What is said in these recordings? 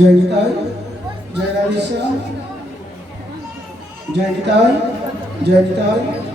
जय निताई, जय राधेश्याम, जय निताई, जय निताई।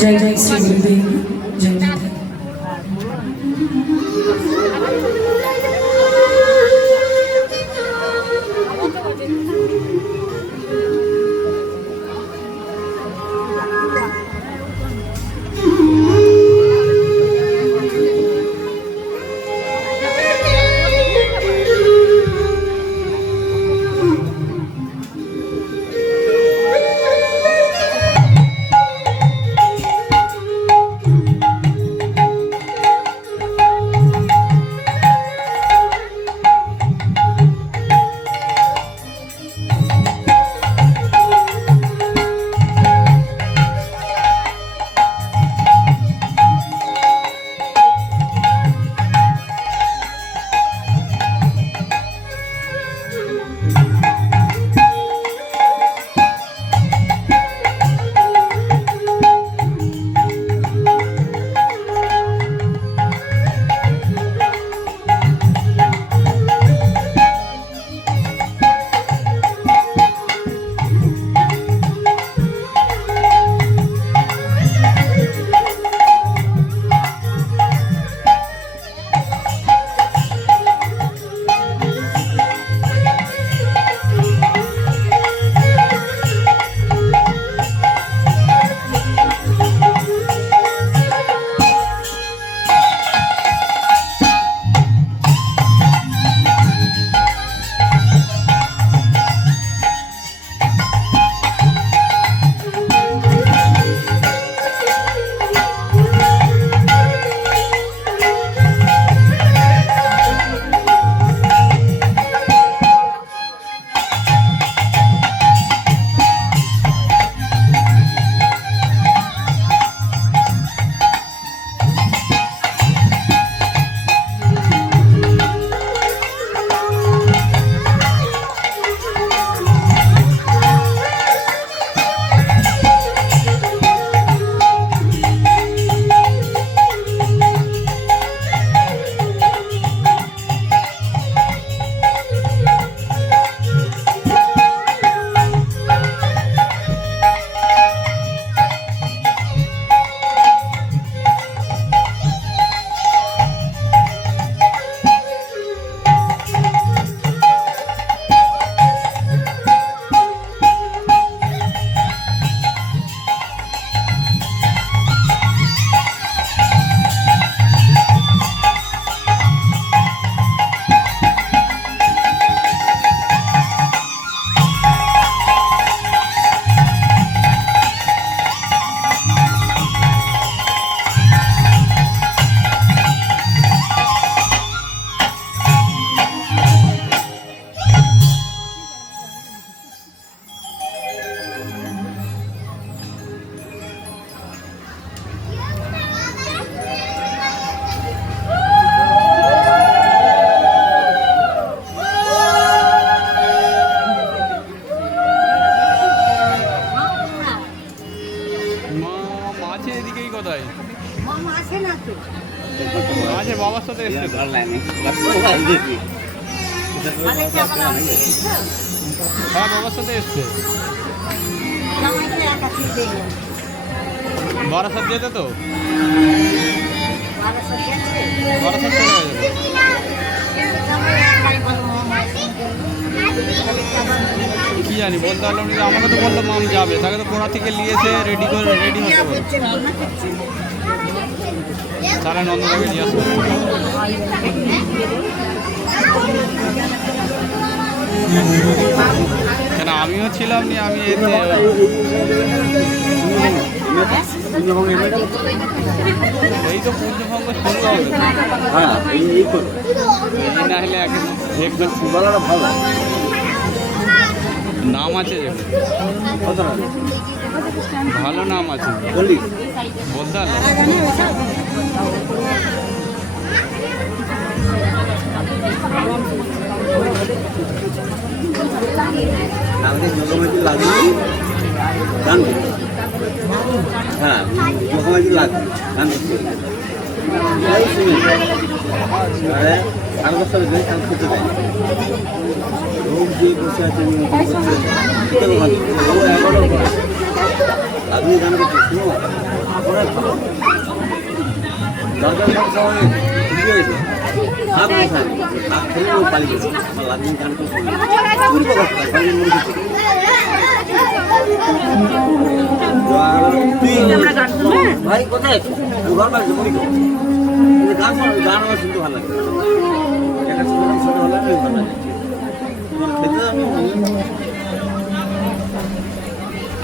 जय जय श्री गुरुदेव जय जय। আছে বাবার সাথে এসেছে তো। হ্যাঁ বাবার সাথে এসছে। বারাসাত যেতে তো বারাসাত চলে যাবে। কি জানি বলতে পারলাম না, আমাকে তো বললো মাম যাবে, তাকে তো কোড়া থেকে নিয়েছে রেডি করে রেডি হতে হবে, তারা নন্দদাকে নিয়ে আসবে। কেন আমিও ছিলাম নি, আমি এতে এই তো পূর্ণভঙ্গ শুরু হবে। হ্যাঁ না হলে একবার ভালো নাম আছে, ভালো নাম আছে বলতে হ্যাঁ লাগবে আরো বছর লোক যে বসে আছে আপনি গান করছেন শুনো অনেক ভালো দরকার সবাই ঠিক আছে হাত বসায় হাত খেলে পালিয়ে গেছে আমার লাগনি গান করছে ভাই কোথায় ঘর বাড়ছে মরি গান গান আমার শুনতে ভালো লাগে একটা শুনতে ভালো লাগে ভালো লাগে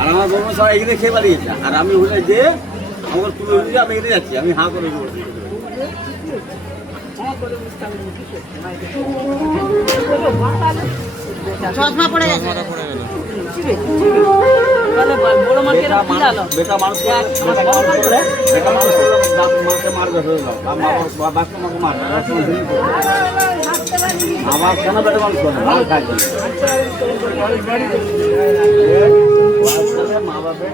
আর আমার বউ সবাই এখানে খেয়ে পালিয়েছে আর আমি হলে যে আমার পুরো আমি এখানে যাচ্ছি আমি হাঁ করে বলছি চশমা পড়ে গেছে বেটা মানুষ মাকে মারবে আমার কেন বেটা মানুষ করে মাল খাই মা বাপে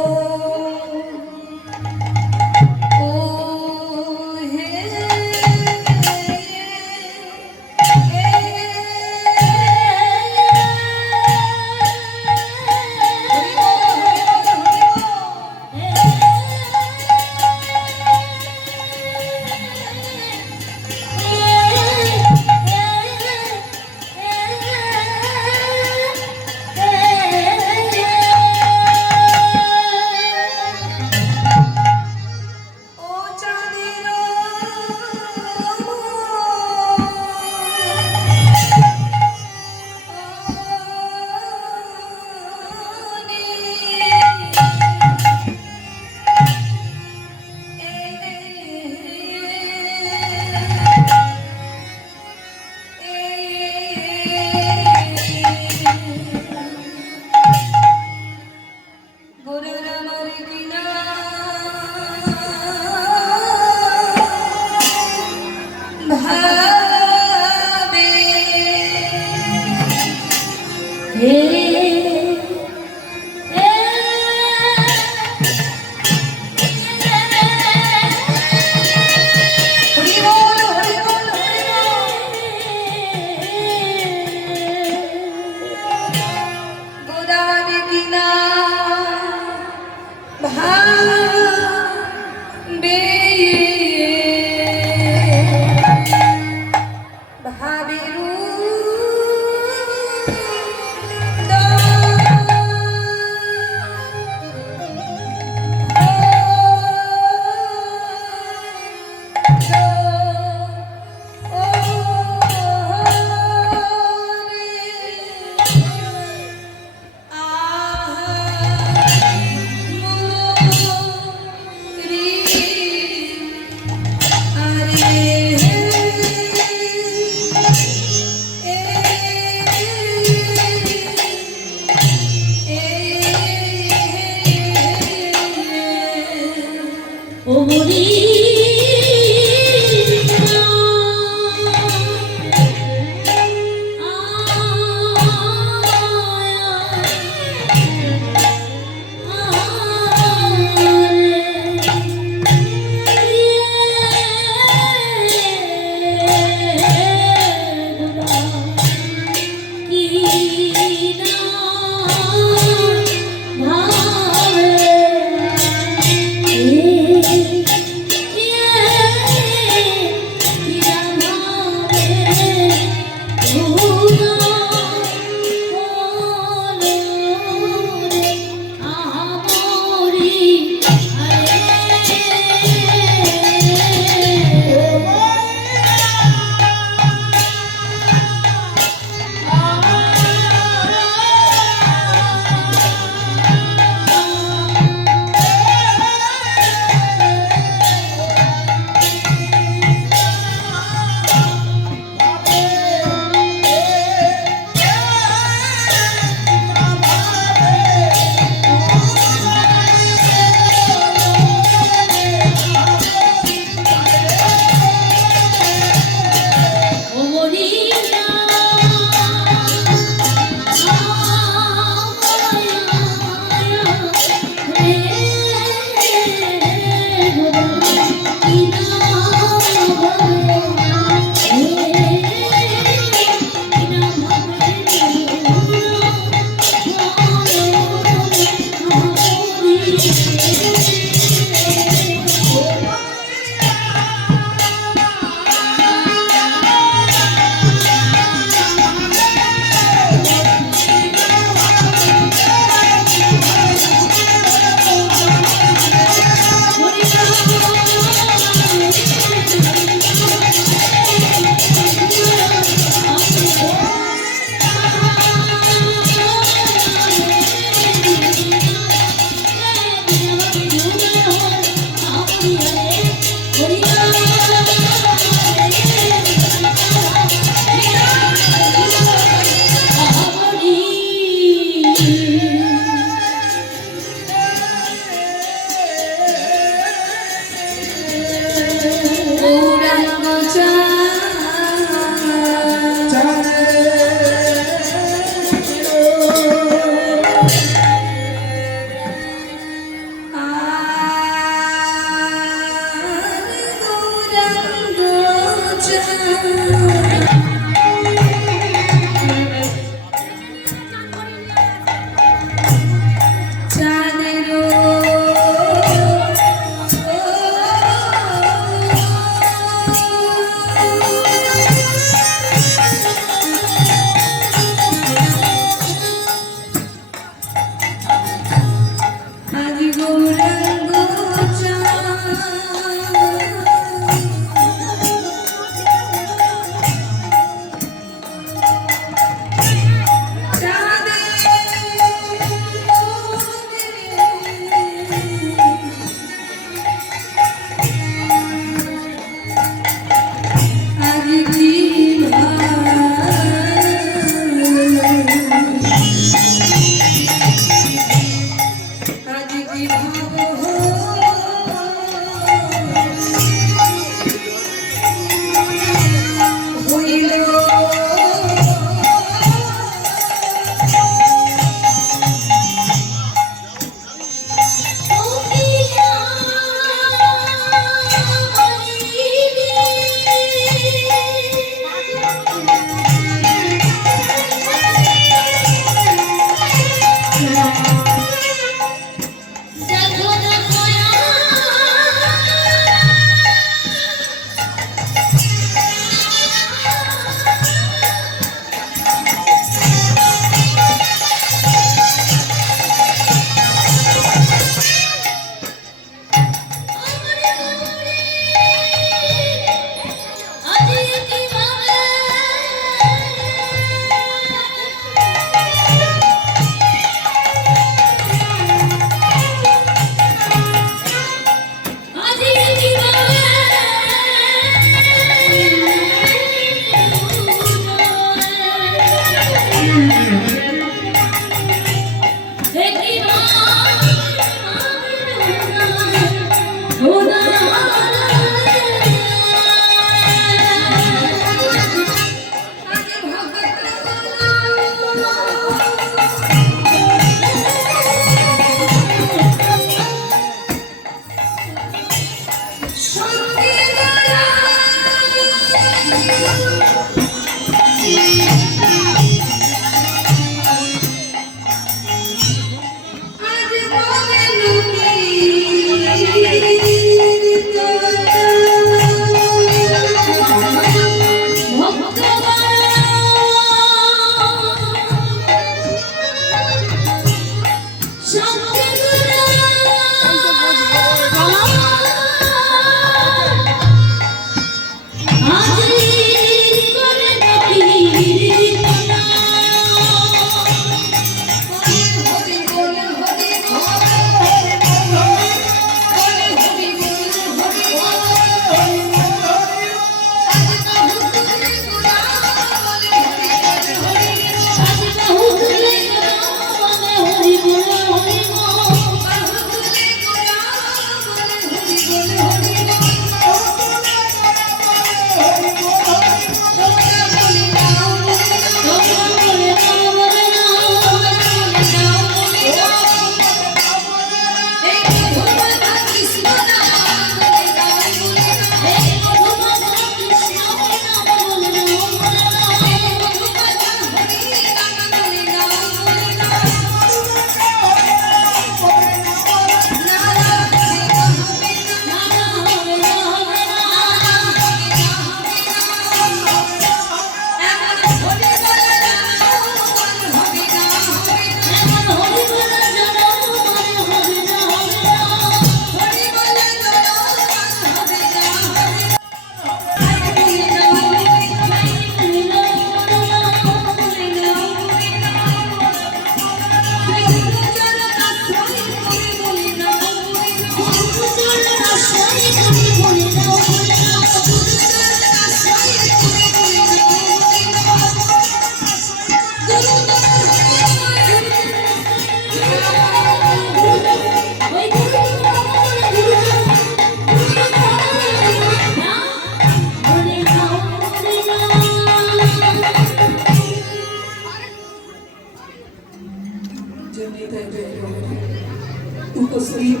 উপস্থিত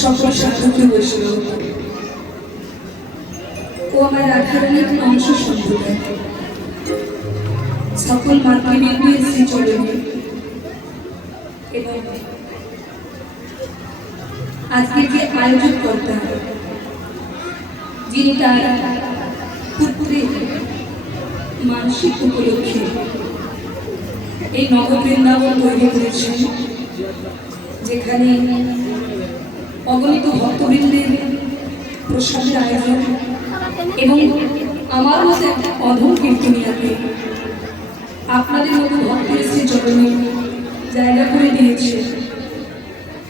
সকল সাধুকে বৈষ্ণব ও আমার রাধারানীর অংশ সম্প্রদায় সকল মাতৃবৃন্দের শ্রী চরণে এবং আজকে যে আয়োজন করতে যিনি তার পুত্রের মানসিক উপলক্ষে এই নববৃন্দাবন তৈরি করেছেন, যেখানে অগণিত ভক্তবৃন্দের প্রসাদের আয়োজন এবং আমার মতো একটা অধম কীর্তনিয়াকে আপনাদের মতো ভক্তের শ্রী চরণে জায়গা করে দিয়েছে।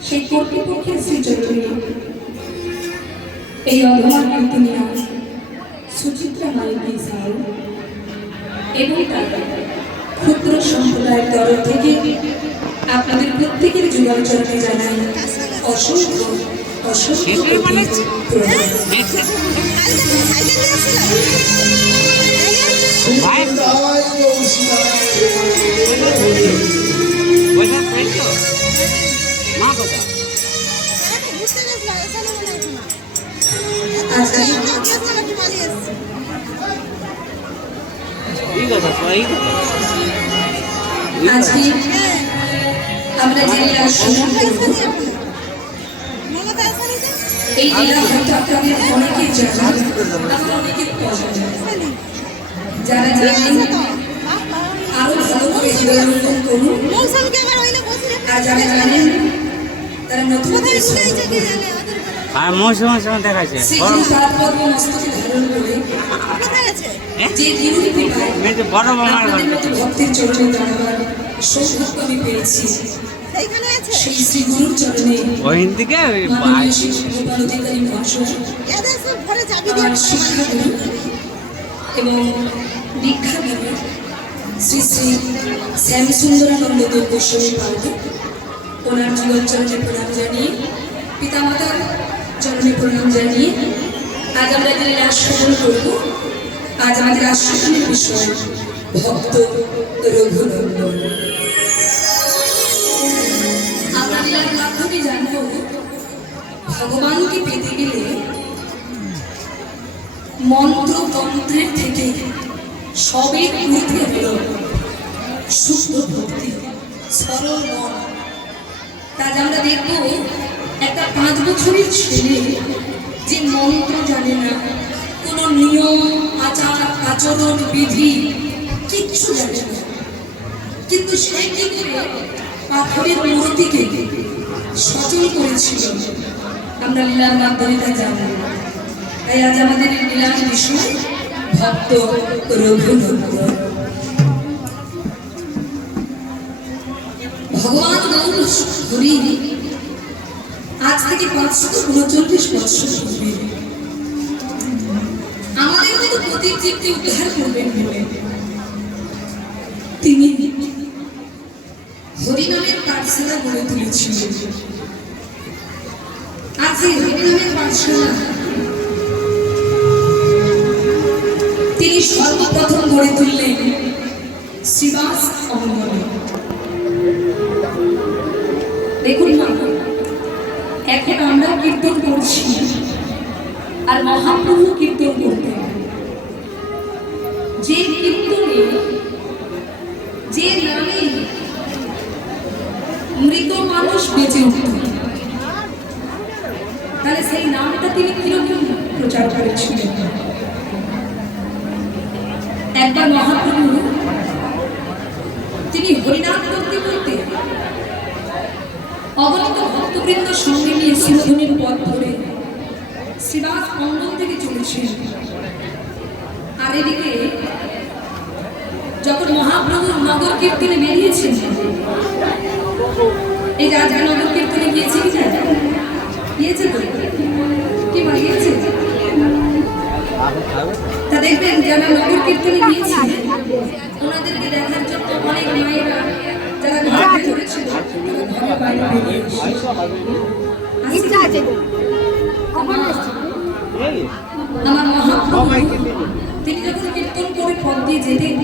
সেই কর্তৃপক্ষের শ্রী চরণে এই অধমা কীর্তনিয়া সুচিত্রা মালিনী সাউ এবং তার ক্ষুদ্র সম্প্রদায়ের তরফ থেকে আপনাদের প্রত্যেকের যুগাচরণে জানাই অসংখ্য অসংখ্য আজকে আমরা যে লীলা শ্রবণ করব, এই লীলা হয়তো আপনাদের অনেকেই জানেন, আবার অনেকের অজানা। যারা জানেন আরো ভালো করে হৃদয়ঙ্গম করুন, আর যারা জানেন তারা নতুন করে আর মৌসুমের সময় দেখাচ্ছে যে দিনটি বড় মামার ভক্তের চরণে দাঁড়াবার সৌভাগ্য আমি পেয়েছি। সেই শ্রী গুরুর চরণে ওইখান থেকে মাননীয় শ্রী গোপাল অধিকারী মহাশয় আমার শিক্ষাগুরু এবং দীক্ষাগুরু শ্রী শ্রী শ্যামসুন্দরানন্দ দেব গোস্বামী পালকে ওনার যুগল চরণে প্রণাম জানিয়ে, পিতামাতার চরণে প্রণাম জানিয়ে আজ আমরা যে লীলা শ্রবণ করব, আজ আমাদের আশ্রমের বিষয় ভক্ত রঘুনন্দন। আমরা লীলার মাধ্যমে জানব ভগবানকে পেতে গেলে মন্ত্র তন্ত্রের থেকে সবের ঊর্ধ্বে হল শুদ্ধ ভক্তি, সরল মন। তাজ আমরা দেখব একটা 5 বছরের ছেলে যে মন্ত্র জানে না, কোনো নিয়ম আচার আচরণ বিধি কিচ্ছু জানে না, কিন্তু সে কি করে পাথরের মূর্তিকে সচল করেছিল, আমরা লীলার মাধ্যমে তা জানব। তাই আজ আমাদের লীলার বিষয় ভক্ত রঘুনন্দন। ভগবান গৌর হরি আজ থেকে 539 বছর পূর্বে আমাদের মতো প্রতি জীবকে উদ্ধার করবেন বলে তিনি হরিনামের পাঠশালা গড়ে তুলেছিলেন। আজ এই হরিনামের পাঠশালা তিনি সর্বপ্রথম গড়ে তুললেন শ্রীবাস অঙ্গনে। দেখুন না, এখন আমরা কীর্তন করছি আর মহাপ্রভু কীর্তন করতেন। যে কীর্তনে যে নামে মৃত মানুষ বেঁচে উঠত, তাহলে সেই নামটা তিনি কিরকম প্রচার করেছিলেন। একবার মহাপ্রভু তিনি হরিনাম করতে করতে অগণিত ভক্তবৃন্দ সঙ্গে নিয়ে শিরোধনির পথ ধরে শ্রীবাস অঙ্গন থেকে চলেছিলেন। আর এদিকে যখন মহাপ্রভু নগর কীর্তনে বেরিয়েছেন, এই রাজা নগর কীর্তনে গিয়েছে কি না? গিয়েছে তো কি গিয়েছে? তা দেখবেন যারা নগর কীর্তনে গিয়েছে ওনাদেরকে দেখার জন্য অনেক মায়েরা যারা ঘরে চলেছিল ঘরের বাইরে বেরিয়ে আমার মহাপ্রভু তিনি যখন কীর্তন করে পথ দিয়ে যেতেন,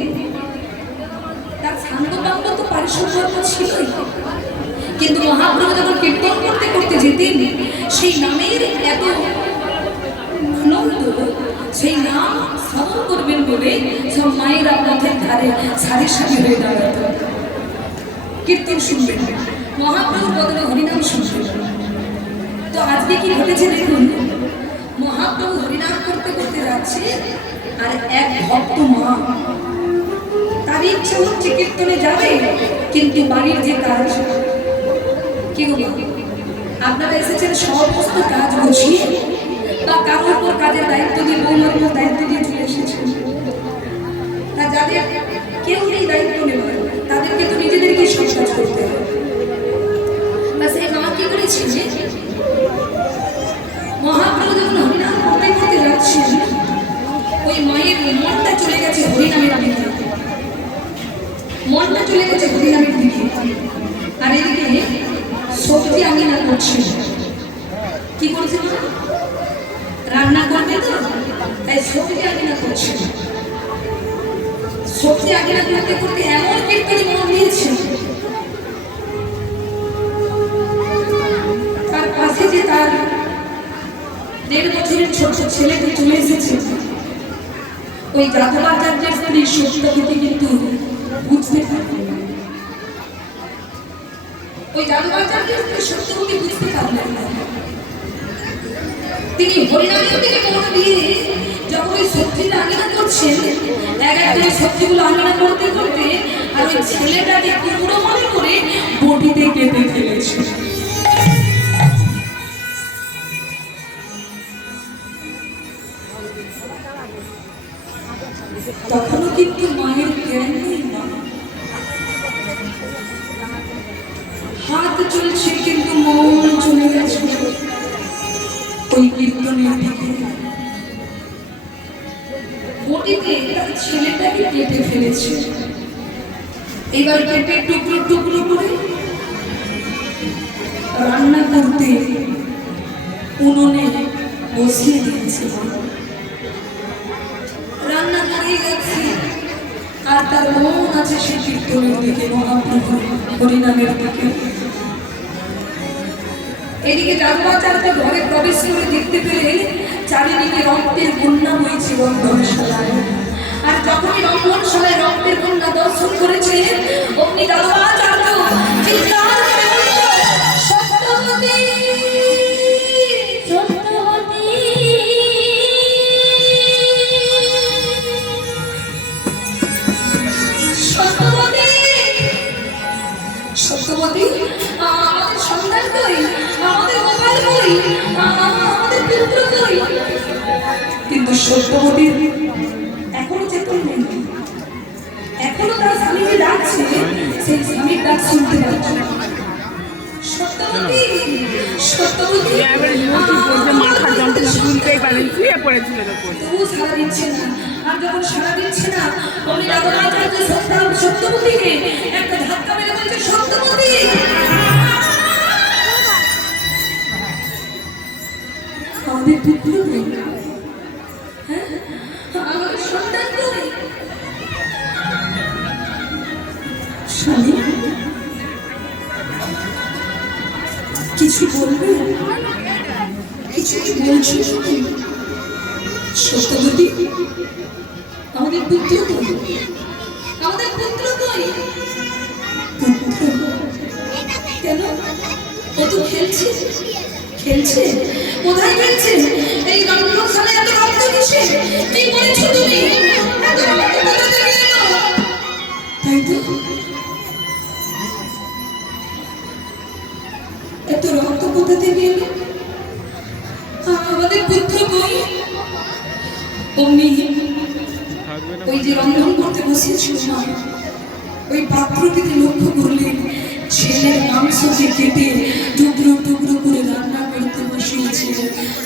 তার সাঙ্গপাঙ্গ তো পারিসম্পর্ক ছিলই, কিন্তু মহাপ্রভু যখন কীর্তন করতে করতে যেতেন, সেই নামের এত আনন্দ, সেই নাম শ্রবণ করবেন বলে সব মায়েরা পথের ধারে সারি সারি হয়ে দাঁড়াত, কীর্তন শুনবেন, মহাপ্রভুর বদলে হরিনাম শুনবেন। তো আজকে কি ঘটেছে দেখুন, মহাপ্রভু হরিনাম করতে করতে যাচ্ছে, আর এক ভক্ত মা, তার ইচ্ছে হচ্ছে কীর্তনে যাবে, কিন্তু বাড়ির যে কাজ, কি গো আপনারা এসেছেন সমস্ত কাজ গুছিয়ে, বা কারোর উপর কাজের দায়িত্ব দিয়ে, বৌমার উপর দায়িত্ব দিয়ে চলে এসেছেন, তা যাদের কেউ নেই দায়িত্ব নেবার, তাদেরকে তো নিজেদেরকেই সব কাজ করতে হবে। তা সেই মা কি করেছিল, মহাপ্রভু যখন হরিনাম করতে করতে যাচ্ছেন, ওই মায়ের মনটা চলে গেছে হরিনামের দিকে, মনটা চলে গেছে হরিনামের দিকে। আর এদিকে সবজি আঙিনা করছে, কি করছে মা, রান্না করবে তো, তাই সবজি আঙিনা করছে। সবজি আঙিনা করতে করতে এমন কীর্তনে মন দিয়েছে, তার পাশে যে তার 1.5 বছরের ছোট ছেলেটি চলে এসেছে, ওই যাদবাচার্যের স্ত্রী সত্যবতী কিন্তু বুঝতে পারবে না, ওই যাদবাচার্যের স্ত্রী সত্যবতী বুঝতে পারলেন না। তিনি হরিনামের দিকে মন দিয়ে যখন ওই সবজিটা আঙিনা করছেন, এক এক করে সবজিগুলো আঙিনা করতে করতে, আর ওই ছেলেটাকে কুমড়ো মনে করে বটিতে কেটে ফেলেছে। তখনও কিন্তু মায়ের জ্ঞান নেই, হাত চলছে কিন্তু মন চলে গেছে ওই কীর্তনের দিকে। বটিতে তার ছেলেটাকে কেটে ফেলেছে, এবার কেটে টুকরো টুকরো করে রান্না করতে উনুনে বসিয়ে দিয়েছে। রান্না করে গেছে, আর তার মন আছে সে কীর্তনের দিকে, মহাপ্রভু হরিনামের দিকে। এদিকে যাদবাচার্য ঘরে প্রবেশ করে দেখতে পেলে চারিদিকে রক্তের বন্যা বইছে রন্ধনশালায়। আর যখনই রন্ধনশালায় রক্তের বন্যা দর্শন করেছে, অমনি যাদবাচার্য চিৎকার করে বলল, সত্যবতী, সত্যবতী, সত্যবতী, সত্যবতী, আমাদের সন্তান কই, আমাদের গোপাল কই, আমাদের পুত্র কই। কিন্তু সত্যবতীর এখনো চেতন নেই, এখনো তার স্বামীকে ডাকছে, সেই স্বামীর ডাক শুনতে পাচ্ছে না। সত্যবতী, সত্যবতী, মাথার যন্ত্রণা শুনতেই পারেন, শুয়ে পড়েছিল তবু সারা দিচ্ছে না। আর যখন সারা দিচ্ছে না, অমনি যাদবাচার্য সত্যবতীকে একটা ধাক্কা মেরে বলছে, সত্যবতী, আমাদের পুত্র কই, হ্যাঁ, আমাদের সন্তান কই। স্বামী কিছু বলবে, কিছু কি বলছো? সত্যবতী, আমাদের পুত্র কই, আমাদের পুত্র কই। পুত্র কেন, ও তো খেলছে, খেলছে, কোথায় খেলছে? এই রন্ধনশালে এত রক্ত কিসে? কি বলেছো তুমি? এত রক্ত কোথা থেকে এলো? তাই তো, এত রক্ত কোথা থেকে এলো? আমাদের পুত্র কই? অমনি ওই যে রন্ধন করতে বসেছিল মা, ওই পাত্রটিকে লক্ষ্য করলেন, ছেলের মাংসকে কেটে টুকরো টুকরো করে রান্না করতে বসিয়েছে।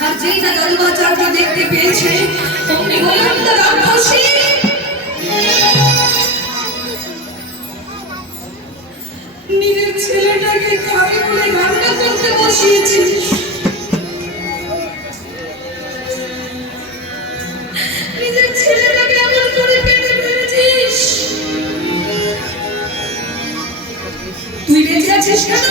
আর যেই না যাদবাচার্য দেখতে পেয়েছে, অমনি বললেন, রাক্ষসী, নিজের ছেলেটাকে খাবে বলে রান্না করতে বসিয়েছে, নিজের ছেলেটাকে এমন করে কেটে ফেলেছিস, তুই বেঁচে আছিস কেন?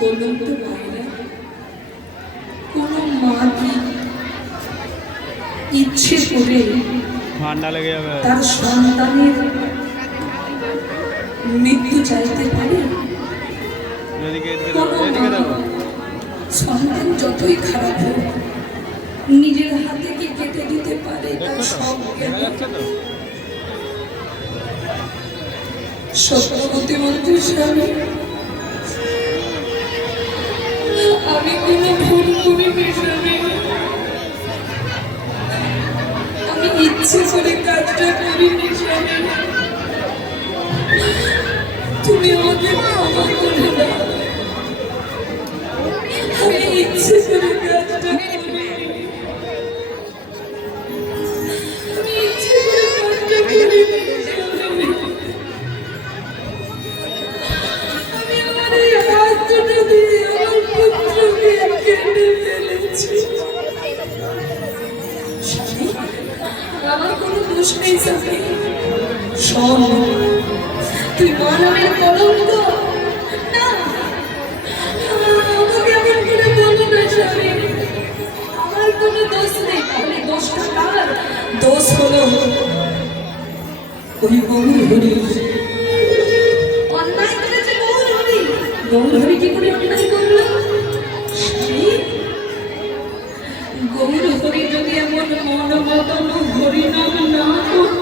বলুন তো ভাইরা, কোনো মা কি ইচ্ছে করে ঠান্ডা লেগে যাবে। তার সন্তানের মৃত্যু চাইতে পারে? এদিকে কোনো এদিকে মা দেখো। সন্তান যতই খারাপ হোক নিজের হাতে কি কেটে দিতে পারে? তার দেখছো তো? সব দেখা যাচ্ছে তো? সত্যবতী বলতে স্বামী, আমি কোনো ভুল করিনি স্বামী, আমি ইচ্ছে করে কাজটা করিনি স্বামী, তুমি আমাকে ক্ষমা করে দাও, আমি ইচ্ছে করে কাজটা করিনি, আমি ইচ্ছে করে কাজটা করিনি স্বামী। আমি আমার এই হাত দুটো দিয়ে আমার পুত্রকে কেটে ফেলেছি। স্বামী, আমার কোনো দোষ নেই স্বামী। শোন, তুই মা নামের কলঙ্ক না, আমাকে এমন করে বলো না স্বামী, আমার কোনো দোষ নেই। তাহলে দোষটা কার? দোষ হলো ওই গৌর হরির। অন্যায় করেছে গৌর হরি। গৌর হরি কি করে অন্যায় করলো? স্বামী, গৌর হরি যদি এমন মন মতন হরি নাম না করত,